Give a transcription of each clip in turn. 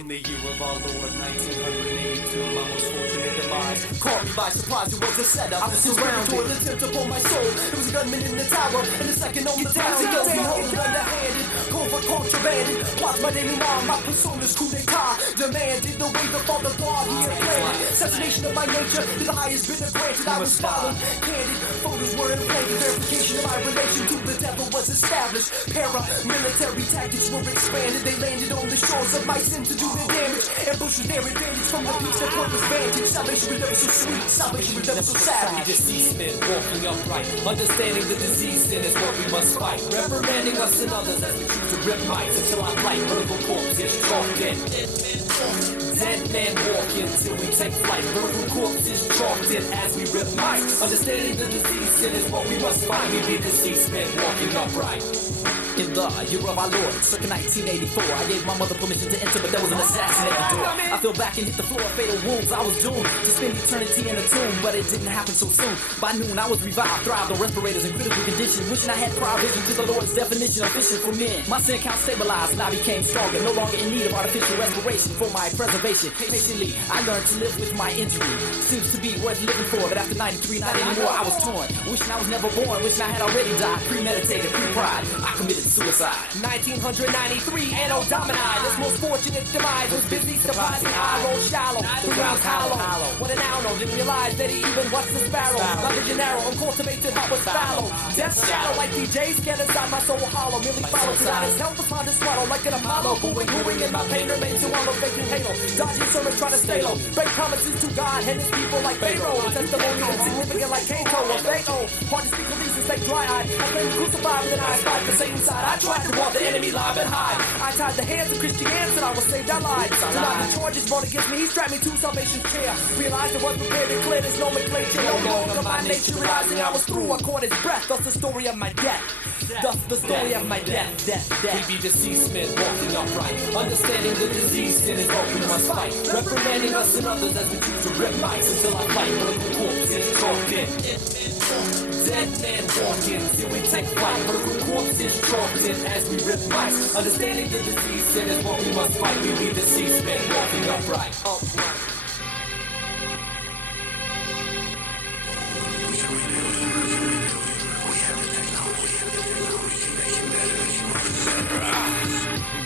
In the year of our Lord, 1982, my most fortunate demise caught me by surprise. It was a setup. I was surrounded with attempt upon my soul. There was a gunman in the tower, and a second on the town. Yo, behold, underhanded, covert contrabanded. Plots my daily mind, my persona's coup d'etat demanded the way the father God he had planned. Assassination of my nature, to the highest bidder granted. I was followed, candid. Photos were implanted. Verification of my relation to the devil was established. Paramilitary tactics were expanded. They landed on the shores of my sin to do their damage. Ambush was their advantage from the peaks that purpose vantage. Salvation was never so sweet, salvation was never so savage. Deceased men walking upright, understanding the disease sin is what we must fight. Reprimanding us and others as we choose to rip mics until our light vertical corpses chalked in. Dead men walking till we take flight. Vertical corpses chalked in as we rip mics. Understanding the disease sin is what we must fight. We be deceased men walking upright. In the year of our Lord, circa 1984, I gave my mother permission to enter, but there was an assassinating door. I fell back and hit the floor of fatal wounds. I was doomed to spend eternity in a tomb, but it didn't happen so soon. By noon, I was revived, thrived on respirators in critical condition, wishing I had prior vision to the Lord's definition of fishing for men. My sin account stabilized and I became stronger, no longer in need of artificial respiration for my preservation. Patiently, I learned to live with my injury. Seems to be worth living for, but after 93, not anymore. I was torn, wishing I was never born, wishing I had already died. Premeditated, pre-pride, I committed suicide. 1993, Anno Domini. This most fortunate demise was busy surprising. I rolled shallow, the ground's hollow. What an hour, didn't realize that he even watched the sparrow. My vision narrow, uncultivated heart was fallow. Death's shadow like DJ scared inside my soul hollow. Merely followed to that his help was hard to swallow like an Apollo. Booing, and my pain remains to wallow, faking halo. Dodging sermons try to stay low. Break promises to God and his people like Pharaoh. Testimony insignificant like Cato or Phaedo. Hard to speak with these and stay dry-eyed. I came crucified with an eye spied for Satan's side. I tried to walk the enemy live and high. I tied the hands of Christians and I was saved. I lied. Denied the charges brought against me. He strapped me to salvation's chair. Realized it was prepared and clear. There's nomenclature. No longer my nature. Realizing I was through. I caught his breath. Thus the story of my death. Thus the story of my death. We be deceased men walking upright. Understanding the disease sin is what we must fight. Reprimanding us and others as we choose to rip mics until our fight vertical corpses chalked in. Dead men walking till we take flight. Vertical corpses chalked in as we rip mics. Understanding the disease sin is what we must fight. We be deceased men walking upright.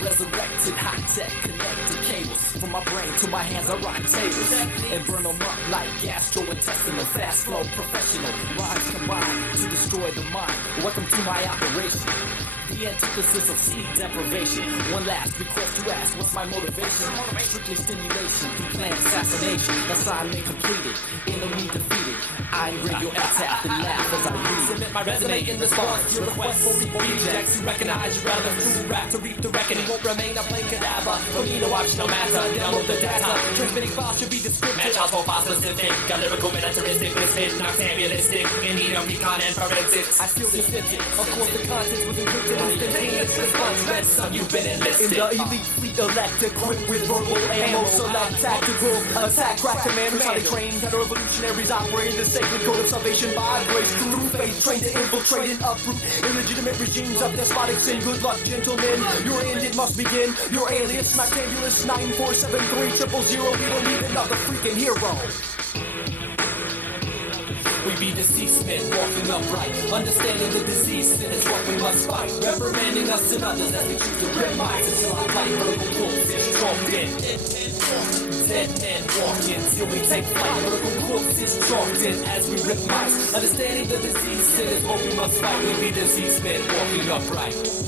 Resurrected high-tech connected cables. From my brain to my hands I rock tables and burn them up like gastrointestinal. Fast flow professional rhymes combined to destroy the mind. Welcome to my operation, the antithesis of sleep deprivation. One last request to ask, what's my motivation? Strictly stimulation through planned assassination. Assignment completed, enemy defeated. I read your epitaph and laugh as I read. Submit my resume in response to your request for rejects. You recognize you rather through rap to reap the reckoning. Won't remain a plain cadaver. For me to watch no matter. Download the data. Transmitting files should be descriptive. Match house for file specific. Got lyrical militaristic, listed, noctambulistic. In need of recon and forensics. I feel defensive. Of course the content was encrypted. Instantaneous response. Red son, you've been enlisted. In the elite fleet elect, equipped with verbal ammo. Select tactical attack, crack command. How they train that revolutionaries operate the sacred code of salvation by grace. Through faith, trained to infiltrate and uproot illegitimate regimes of despotic sin. Good luck, gentlemen. Your end it must begin. Your alias, Noctambulists 9473 000. We don't need another freaking hero. We be deceased men walking upright. Understanding the disease sin is what we must fight. Reprimanding us and others as we choose to rip mics until our light vertical corpses chalked in. Dead men walking till we take flight. Vertical corpses chalked in as we rip mics. Understanding the disease sin is what we must fight. We be deceased men walking upright.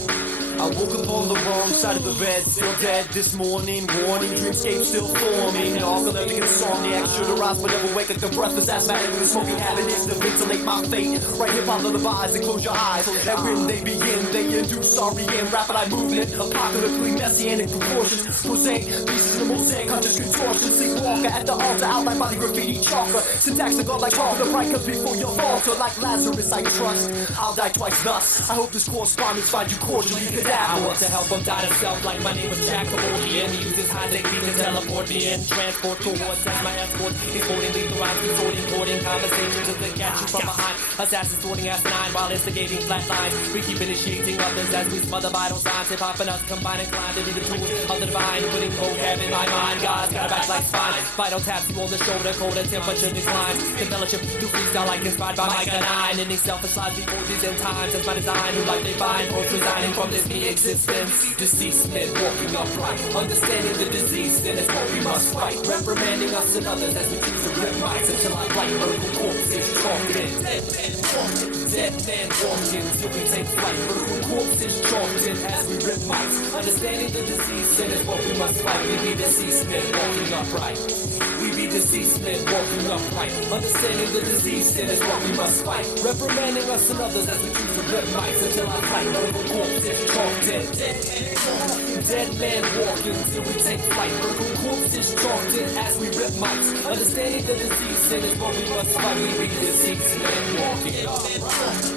I woke up on the wrong side of the bed, still dead this morning. Warning, dreamscape still forming. Narcoleptic insomniac should arise but never wake up. The breathless asthmatic with a smoking habit is to ventilate my fate. Right here by lullabies and close your eyes. And when they begin, they induce and rapid eye movement. Apocalyptically messianic proportions. Mosaic pieces of mosaic, conscious contortion. Sleepwalker at the altar, outlined by the graffiti chalker. Syntax God like chalk, the bright comes before your falter. Like Lazarus, I trust. I'll die twice thus. I hope this correspondence finds you cordially. I want to help him die himself like my name was Jack Cabordian. He uses high-tech feet to teleport me in. Transport towards as my escort. Exporting lethal rhymes, consorting, courting conversations of the catch you from behind. Assassins thwarting asinine while instigating flat lines. We keep initiating others as we smother vital signs. Hip hop and us combine and climb to be the tools of the divine. Putting vocab in my mind, God's got a back like spine. Vital taps you on the shoulder, colder temperature declines. The fellowship through freestyle like inspired by Mike and I. Ending selfish lives before these end times. That's my design, who life they find. Both resigning from this me existence. Deceased men walking upright. Understanding the disease, then it's what we must fight. Reprimanding us and others as we choose to rip mics until our light vertical corpses chalked in. Dead man walking till we take flight. Vertical corpses chalked in as we rip mics. Understanding the disease, then it's what we must fight. We be deceased men walking upright. We be deceased men walking upright. Understanding the disease, then is what we must fight. Reprimanding us and others as we choose to rip mics until our flight vertical corpses chalked in. Dead man walking till we take flight. Vertical corpses chalked in as we rip mics. Understanding the disease, then is what we must fight. We be deceased men walking upright.